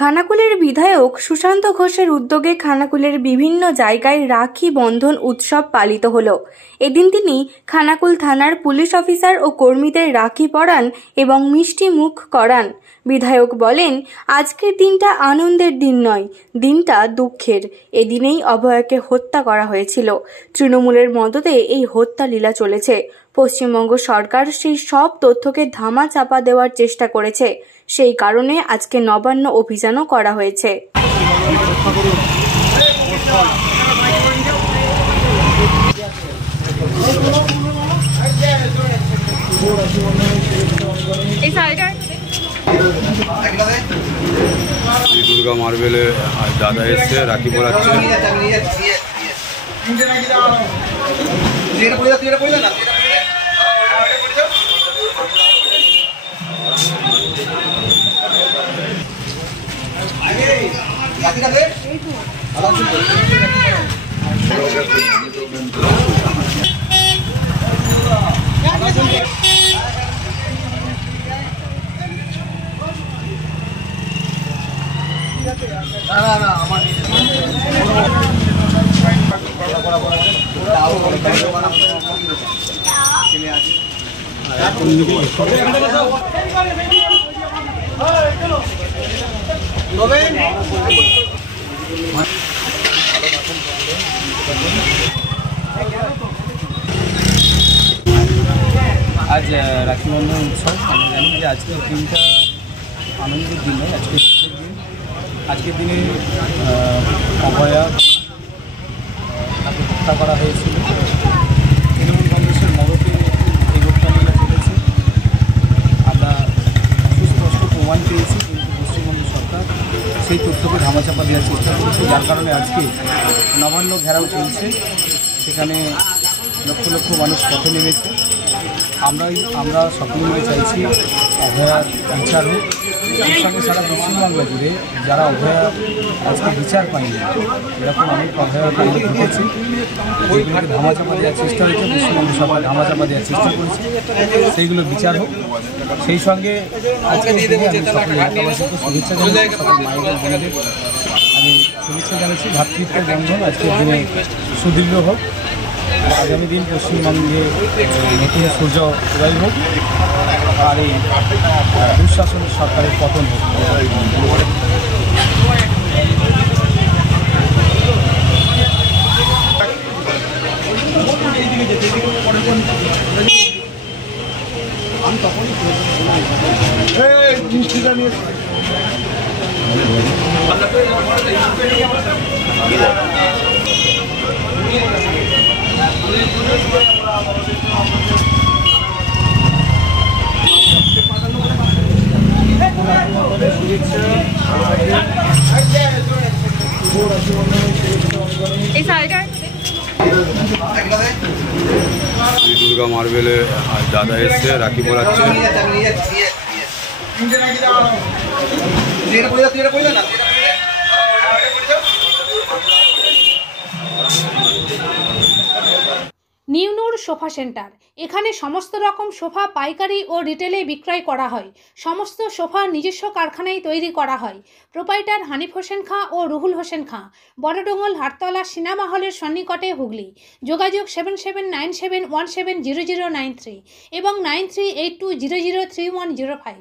খানাকুলের বিধায়ক সুশান্ত ঘোষের উদ্যোগে খানাকুলের বিভিন্ন জায়গায় রাখি বন্ধন উৎসব পালিত হলো। এদিন তিনি খানাকুল থানার পুলিশ অফিসার ও কর্মীদের রাখি পরান এবং মিষ্টি মুখ করান। বিধায়ক বলেন, আজকের দিনটা আনন্দের দিন নয়, দিনটা দুঃখের। এদিনেই অভয়াকে হত্যা করা হয়েছিল। তৃণমূলের মদতে এই হত্যা লীলা চলেছে। পশ্চিমবঙ্গ সরকার সেই সব তথ্যকে ধামা চাপা দেওয়ার চেষ্টা করেছে। সেই কারণে আজকে নবান্ন অভিযানও করা হয়েছে। দুর্গা মার্বেলে দাদা এসছে, রাখি পরাচ্ছে। आज राखी बंधन उत्सव আমরা জানি যে আজকের দিনটা আনন্দের দিন নয়, আজকে দুঃখের দিন। আজকের দিনে অভয়া তাকে হত্যা করা হয়েছিল। তৃণমূল কংগ্রেসের মদতে এই হত্যালীলা চলেছে। আমরা সুস্পষ্ট প্রমাণ পেয়েছি, কিন্তু পশ্চিমবঙ্গ সরকার সেই তথ্যকে ধামাচাপা দেওয়ার চেষ্টা করেছে, যার কারণে আজকে নবান্ন ঘেরাও চলছে। সেখানে লক্ষ লক্ষ মানুষ পথে নেমেছে। আমরা সকলে মিলে চাইছি অভয়ার বিচার হোক। এর সঙ্গে সারা পশ্চিমবাংলা জুড়ে যারা অভয়া আজকে বিচার পায়নি, এরকম অনেক অভয়ার কাণ্ড ঘটেছে, যেগুলোকে ধামাচাপা দেওয়ার চেষ্টা হয়েছে। পশ্চিমবঙ্গ সরকার ধামাচাপা দেওয়ার চেষ্টা করেছে, সেইগুলো বিচার হোক। সেই সঙ্গে আজকে আমি সকল এলাকাবাসীকে শুভেচ্ছা জানাচ্ছি, সকল মায়েদের বোনেদের আমি শুভেচ্ছা জানাচ্ছি। ভ্রাতৃত্বের বন্ধন আজকের দিনে সুদৃঢ় হোক। আগামী দিন পশ্চিমবঙ্গে নতুন সূর্য উদয় হোক, আর এই দুঃশাসন সরকারের পতন হোক। দুর্গা মার্বেলে দাদা এসছে, রাখি পরাচ্ছে। নিউনুর সোফা সেন্টার। এখানে সমস্ত রকম সোফা পাইকারি ও রিটেলে বিক্রয় করা হয়। সমস্ত সোফা নিজস্ব কারখানায় তৈরি করা হয়। প্রোপাইটার হানিফ হোসেন খাঁ ও রুহুল হোসেন খাঁ, বড়ডোঙ্গল হাটতলা সিনেমা হলের সন্নিকটে, হুগলি। যোগাযোগ 7797170093 এবং 9382003105।